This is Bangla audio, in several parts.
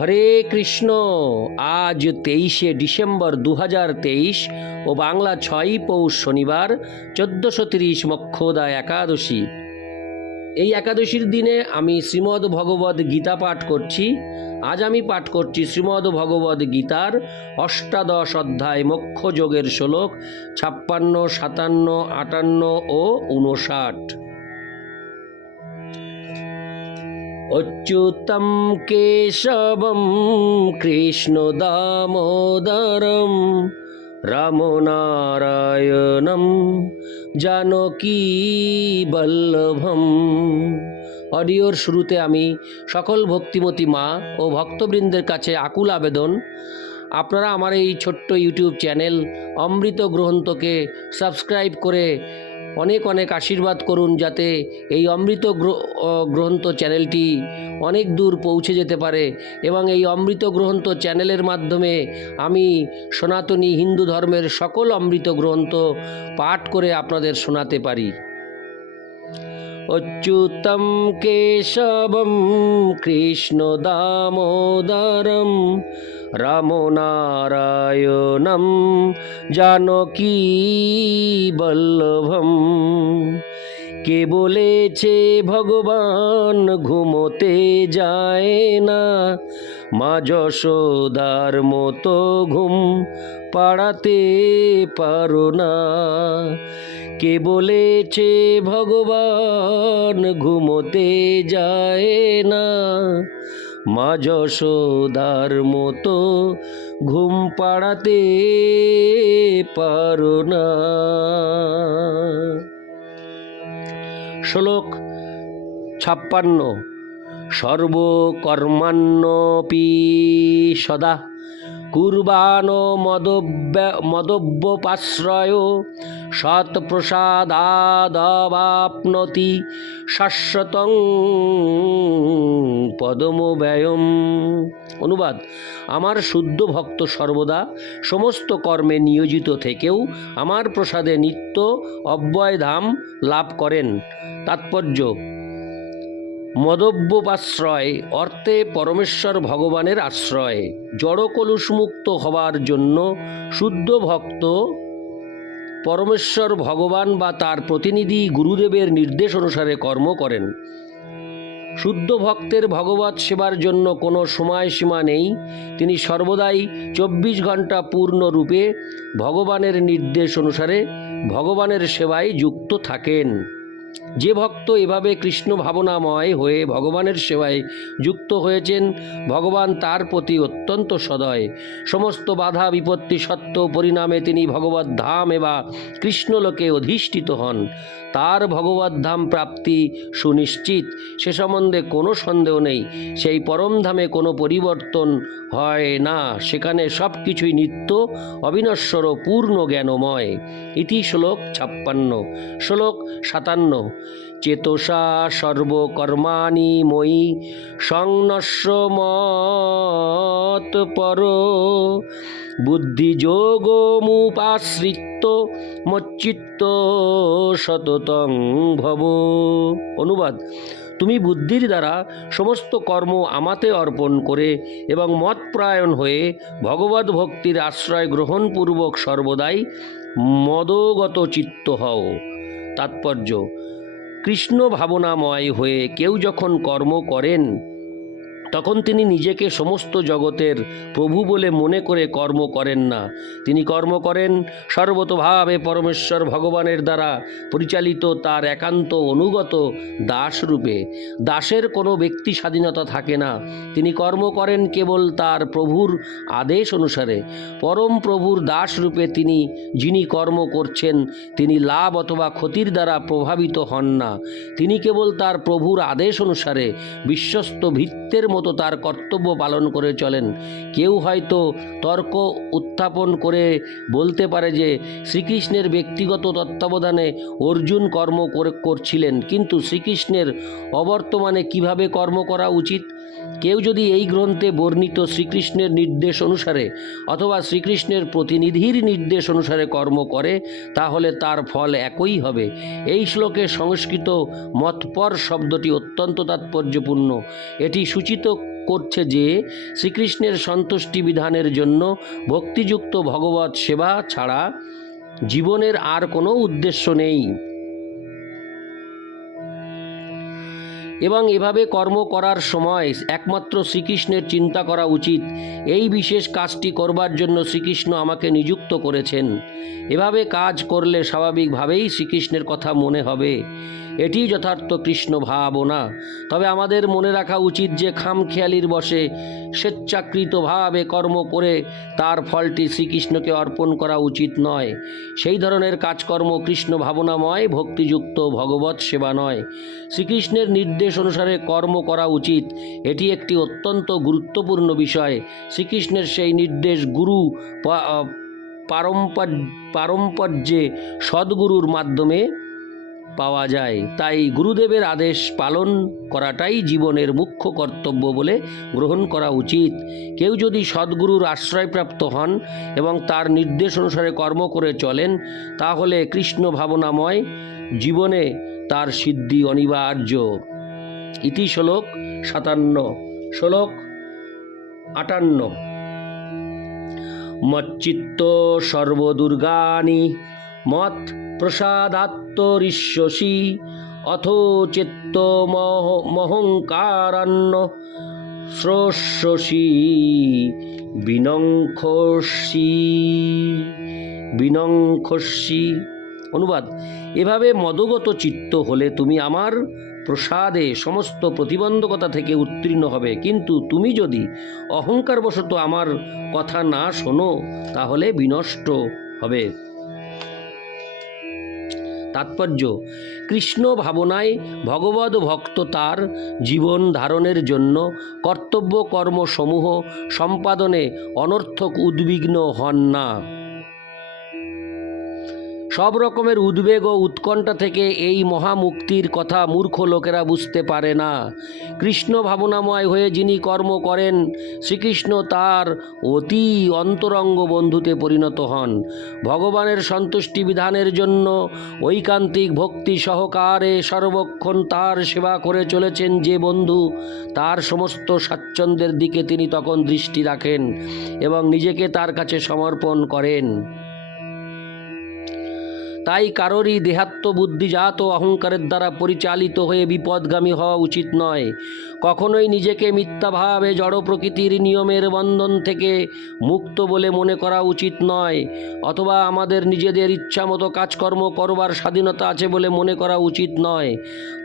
হরে কৃষ্ণ, আজ তেইশে ডিসেম্বর দু হাজার তেইশ ও বাংলা ছয়ই পৌষ শনিবার, চোদ্দশো তিরিশ মক্ষদা একাদশী। এই একাদশীর দিনে আমি শ্রীমদ্ ভগবদ গীতা পাঠ করছি। আজ আমি পাঠ করছি শ্রীমদ্ ভগবদ গীতার অষ্টাদশ অধ্যায় মোক্ষ যোগের শ্লোক, ছাপ্পান্ন, সাতান্ন, আটান্ন ও উনষাট কেশবম, কৃষ্ণ দামোদরম রামনারায়ণম জানকী বল্লভম। অডিওর শুরুতে আমি সকল ভক্তিমতী মা ও ভক্তবৃন্দের কাছে আকুল আবেদন। আপনারা আমার এই ছোট্ট ইউটিউব চ্যানেল অমৃত গ্রন্থকে সাবস্ক্রাইব করে অনেক অনেক আশীর্বাদ করুন যাতে এই অমৃত গ্রন্থ চ্যানেলটি অনেক দূর পৌঁছে যেতে পারে এবং এই অমৃত গ্রন্থ চ্যানেলের মাধ্যমে আমি সনাতনী হিন্দু ধর্মের সকল অমৃত গ্রন্থ পাঠ করে আপনাদের শোনাতে পারি। অচ্যুতম কেশবম কৃষ্ণ দামোদরম রামনারায়ণম জানকী বল্লভম? কে বলেছে ভগবান ঘুমোতে যায় না? মা যশোদার মতো ঘুম পাড়াতে পারো না। কে বলেছে ভগবান ঘুমোতে যায় না? মা যশোদার মতো ঘুম পাড়াতে পারো না। শ্লোক ছাপ্পান্ন সর্বকর্মাণ্যপি সদা। মদব্য মদব্যপাশ্রয়। শাশ্বতং পদমব্যয়ম। অনুবাদ, আমার শুদ্ধ ভক্ত সর্বদা সমস্ত কর্মে নিয়োজিত থেকেও আমার প্রসাদে নিত্য অব্যয়ধাম লাভ করেন। তাৎপর্য মদব্যপাশ্রয়, অর্থে পরমেশ্বর ভগবানের আশ্রয়। জড়কলুষমুক্ত হবার জন্য শুদ্ধ ভক্ত পরমেশ্বর ভগবান বা তার প্রতিনিধি গুরুদেবের নির্দেশ অনুসারে কর্ম করেন। শুদ্ধ ভক্তের ভগবত সেবার জন্য কোনো সময়সীমা নেই। তিনি সর্বদাই চব্বিশ ঘণ্টা পূর্ণরূপে ভগবানের নির্দেশ অনুসারে ভগবানের সেবায় যুক্ত থাকেন। যে ভক্ত এভাবে কৃষ্ণ ভাবনাময় হয়ে ভগবানের সেবায় যুক্ত হয়েছেন, ভগবান তার প্রতি অত্যন্ত সদয়। সমস্ত বাধা, বিপত্তি সত্ত্বেও পরিণামে তিনি ভগবত ধাম এবা কৃষ্ণলোকে অধিষ্ঠিত হন। তার ভগবত ধাম প্রাপ্তি সুনিশ্চিত, সে সম্বন্ধে কোনো সন্দেহ নেই। সেই পরমধামে কোনো পরিবর্তন হয় না, সেখানে সব কিছুই নিত্য, অবিনশ্বর, পূর্ণ জ্ঞানময়। ইতি শ্লোক ছাপ্পান্ন। শ্লোক সাতান্ন। চেতসা সর্বকর্মাণি মই সংনশ্বমত পর। বুদ্ধিযোগমুপাশ্রিত মচ্চিত্ত সততং ভব। অনুবাদ, তুমি বুদ্ধির দ্বারা সমস্ত কর্ম আমাতে অর্পণ করে এবং মতপ্রায়ণ হয়ে ভগবত ভক্তির আশ্রয় গ্রহণপূর্বক সর্বদাই মদগত চিত্ত হও। তাৎপর্য কৃষ্ণ ভাবনাময় হয়ে কেউ যখন কর্ম করেন তখন তিনি নিজেকে সমস্ত জগতের প্রভু বলে মনে করে কর্ম করেন না। তিনি কর্ম করেন সর্বতভাবে পরমেশ্বর ভগবানের দ্বারা পরিচালিত তার একান্ত অনুগত দাস রূপে দাসের কোনো ব্যক্তি স্বাধীনতা থাকে না। তিনি কর্ম করেন কেবল তার প্রভুর আদেশ অনুসারে। পরম প্রভুর দাস রূপে তিনি যিনি কর্ম করছেন, তিনি লাভ অথবা ক্ষতির দ্বারা প্রভাবিত হন না। তিনি কেবল তার প্রভুর আদেশ অনুসারে বিশ্বস্ত ভিত্তের মতো তার কর্তব্য পালন করে চলেন। কেউ হয়তো তর্ক উত্থাপন করে বলতে পারে যে, শ্রীকৃষ্ণের ব্যক্তিগত তত্ত্বাবধানে অর্জুন কর্ম করে, করছিলেন। কিন্তু শ্রীকৃষ্ণের অবর্তমানে কীভাবে কর্ম করা উচিত? কেউ যদি এই গ্রন্থে বর্ণিত শ্রীকৃষ্ণের নির্দেশ অনুসারে অথবা শ্রীকৃষ্ণের প্রতিনিধির নির্দেশ অনুসারে কর্ম করে, তাহলে তার ফল একই হবে। এই শ্লোকে সংস্কৃত মতপর শব্দটি অত্যন্ত তাৎপর্যপূর্ণ। এটি সূচিত করছে যে, শ্রীকৃষ্ণের সন্তুষ্টি বিধানের জন্য ভক্তিযুক্ত ভগবত সেবা ছাড়া জীবনের আর কোনো উদ্দেশ্য নেই। এবং এভাবে কর্ম করার সময় একমাত্র শ্রীকৃষ্ণের চিন্তা করা উচিত। এই বিশেষ কাজটি করবার জন্য শ্রীকৃষ্ণ আমাকে নিযুক্ত করেছেন। এভাবে কাজ করলে স্বাভাবিকভাবেই শ্রীকৃষ্ণের কথা মনে হবে। এটি যথার্থ কৃষ্ণ ভাবনা। তবে আমাদের মনে রাখা উচিত যে খামখেয়ালির বসে স্বেচ্ছাকৃতভাবে কর্ম করে তার ফলটি শ্রীকৃষ্ণকে অর্পণ করা উচিত নয়। সেই ধরনের কাজকর্ম কৃষ্ণ ভাবনাময়, ভক্তিযুক্ত ভগবত সেবা নয়। শ্রীকৃষ্ণের নির্দেশ অনুসারে কর্ম করা উচিত, এটি একটি অত্যন্ত গুরুত্বপূর্ণ বিষয়। শ্রীকৃষ্ণের সেই নির্দেশ গুরু পারম্পর্যে সদ্গুরুর মাধ্যমে পাওয়া যায়। তাই গুরুদেবের আদেশ পালন করাটাই জীবনের মুখ্য কর্তব্য বলে গ্রহণ করা উচিত। কেউ যদি সদ্গুরুর আশ্রয়প্রাপ্ত হন এবং তার নির্দেশ অনুসারে কর্ম করে চলেন, তাহলে কৃষ্ণ ভাবনাময় জীবনে তার সিদ্ধি অনিবার্য। ইতি শ্লোক সাতান্ন। শ্লোক আটান্ন। মচ্চিত্ত সর্বদুর্গানি মত প্রসাদাত্মরিষ্যসি অথ চিত্ত মহ মহঙ্কারান্ন শ্রোষ্যসি বিনঙ্খসি বিনঙ্খসি। অনুবাদ, এভাবে মদগত চিত্ত হলে তুমি আমার প্রসাদে সমস্ত প্রতিবন্ধকতা থেকে উত্তীর্ণ হবে। কিন্তু তুমি যদি অহংকারবশত আমার কথা না শোনো, তাহলে বিনষ্ট হবে। তাৎপর্য। কৃষ্ণ ভাবনায় ভগবদ ভক্ত তার জীবন ধারণের জন্য কর্তব্য কর্মসমূহ সম্পাদনে অনর্থক উদ্বিগ্ন হন না। সব রকমের উদ্বেগ ও উৎকণ্ঠা থেকে এই মহামুক্তির কথা মূর্খ লোকেরা বুঝতে পারে না। কৃষ্ণ ভাবনাময় হয়ে যিনি কর্ম করেন, শ্রীকৃষ্ণ তার অতি অন্তরঙ্গ বন্ধুতে পরিণত হন। ভগবানের সন্তুষ্টি বিধানের জন্য ঐকান্তিক ভক্তি সহকারে সর্বক্ষণ তার সেবা করে চলেছেন যে বন্ধু, তার সমস্ত স্বাচ্ছন্দ্যের দিকে তিনি তখন দৃষ্টি রাখেন এবং নিজেকে তার কাছে সমর্পণ করেন। তাই কারোরই দেহাত্ম বুদ্ধিজাত ও অহংকারের দ্বারা পরিচালিত হয়ে বিপদগামী হওয়া উচিত নয়। কখনোই নিজেকে মিথ্যাভাবে জড় প্রকৃতির নিয়মের বন্ধন থেকে মুক্ত বলে মনে করা উচিত নয়, অথবা আমাদের নিজেদের ইচ্ছামতো কাজকর্ম করবার স্বাধীনতা আছে বলে মনে করা উচিত নয়।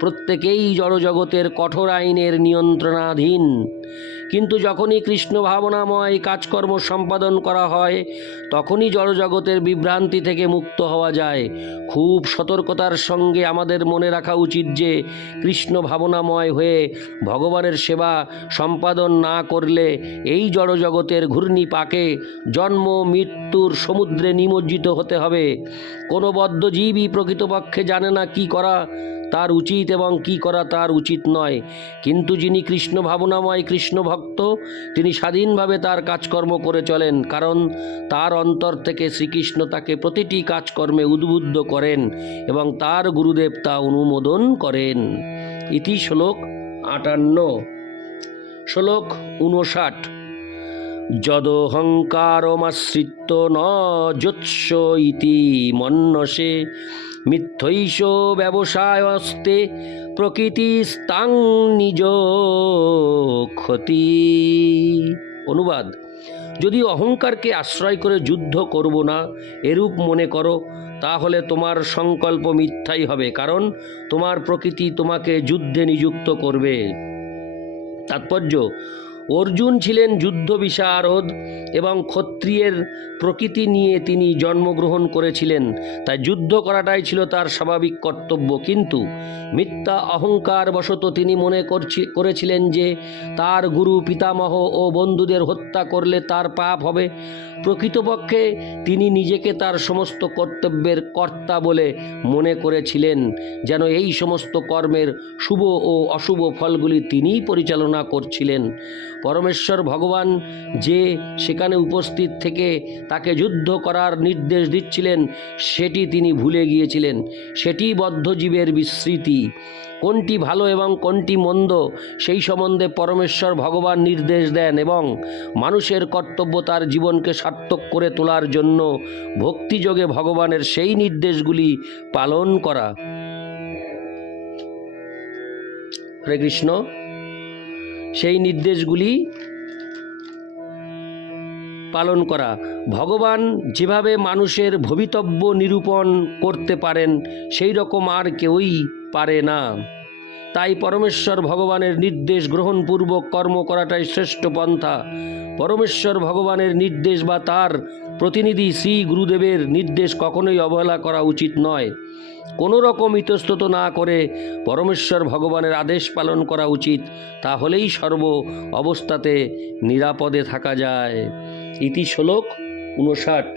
প্রত্যেকেই জড়জগতের কঠোর আইনের নিয়ন্ত্রণাধীন। কিন্তু যখনই কৃষ্ণ ভাবনাময় কাজকর্ম সম্পাদন করা হয়, তখনই জড়জগতের বিভ্রান্তি থেকে মুক্ত হওয়া যায়। খুব সতর্কতার সঙ্গে আমাদের মনে রাখা উচিত যে কৃষ্ণ ভাবনাময় হয়ে ভগবানের সেবা সম্পাদন না করলে এই জড়জগতের ঘূর্ণি পাকে জন্ম, মৃত্যুর সমুদ্রে নিমজ্জিত হতে হবে। কোনো বদ্ধজীবই প্রকৃতপক্ষে জানে না কি করা তার উচিত এবং কি করা তার উচিত নয়। কিন্তু যিনি কৃষ্ণ ভাবনাময় কৃষ্ণ ভক্ত, তিনি স্বাধীনভাবে তার কাজকর্ম করে চলেন, কারণ তার অন্তর থেকে শ্রীকৃষ্ণ তাকে প্রতিটি কাজকর্মে উদ্বুদ্ধ করেন এবং তার গুরুদেব তা অনুমোদন করেন। ইতি শ্লোক আটান্ন। শ্লোক উনষাট যদহংকারমাশ্রিত ন যৎস ইতি মন্যসে মিথ্যৈষ ব্যবসায়স্তে প্রকৃতি স্তাং নিজ ক্ষতি। অনুবাদ, যদি অহংকারকে আশ্রয় করে যুদ্ধ করব না, এরূপ মনে করো, তাহলে তোমার সংকল্প মিথ্যাই হবে, কারণ তোমার প্রকৃতি তোমাকে যুদ্ধে নিযুক্ত করবে। তাৎপর্য অর্জুন ছিলেন যুদ্ধ বিশারদ এবং ক্ষত্রিয়ের প্রকৃতি নিয়ে তিনি জন্মগ্রহণ করেছিলেন। তাই যুদ্ধ করাটাই ছিল তার স্বাভাবিক কর্তব্য। কিন্তু মিথ্যা অহংকার বশত তিনি মনে করছি, করেছিলেন যে তার গুরু পিতামহ ও বন্ধুদের হত্যা করলে তার পাপ হবে। প্রকৃতপক্ষে তিনি নিজেকে তার সমস্ত কর্তব্যের কর্তা বলে মনে করেছিলেন, যেন এই সমস্ত কর্মের শুভ ও অশুভ ফলগুলি তিনিই পরিচালনা করছিলেন। পরমেশ্বর ভগবান যে সেখানে উপস্থিত থেকে তাকে যুদ্ধ করার নির্দেশ দিচ্ছিলেন, সেটি তিনি ভুলে গিয়েছিলেন। সেটি বদ্ধজীবের বিস্মৃতি। কোনটি ভালো এবং কোনটি মন্দ, সেই সম্বন্ধে পরমেশ্বর ভগবান নির্দেশ দেন এবং মানুষের কর্তব্য তার জীবনকে সার্থক করে তোলার জন্য ভক্তিযোগে ভগবানের সেই নির্দেশগুলি পালন করা। হরে কৃষ্ণ। সেই নির্দেশগুলি পালন করা। ভগবান যেভাবে মানুষের ভবিতব্য নিরূপণ করতে পারেন, সেই রকম আর কেউই পারে না। তাই পরমেশ্বর ভগবানের নির্দেশ গ্রহণপূর্বক কর্ম করাটাই শ্রেষ্ঠ পন্থা। পরমেশ্বর ভগবানের নির্দেশ বা তার প্রতিনিধি শ্রী গুরুদেবের নির্দেশ কখনোই অবহেলা করা উচিত নয়। কোনো রকম ইতস্তত না করে পরমেশ্বর ভগবানের আদেশ পালন করা উচিত, তাহলেই সর্ব অবস্থাতে নিরাপদে থাকা যায়। ইতি শ্লোক উনষাট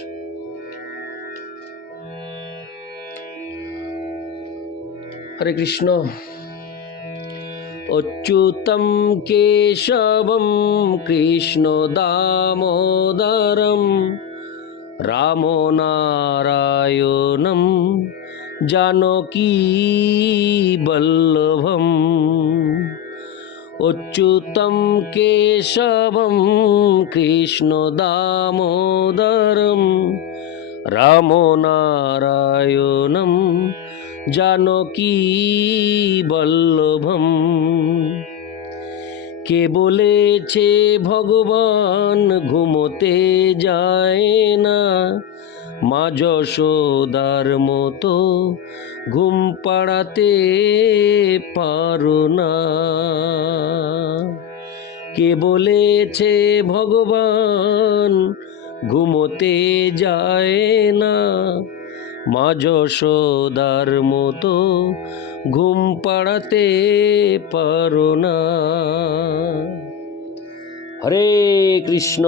হরে কৃষ্ণ। অচ্যুতম কেশবম কৃষ্ণ দামোদরম। রাম নারায়ণম জানকী বল্লভম অচ্যুতম কেশবম কৃষ্ণ দামোদরম রাম নারায়ণম জানকী বল্লভম কে বলেছে, ভগবান ঘুমোতে যায় না। মা যশোদার মতো ঘুম পাড়াতে পারো না। কে বলেছে, ভগবান ঘুমোতে যায় না। মা মতো ঘুম পাড়াতে পারো না। হরে কৃষ্ণ।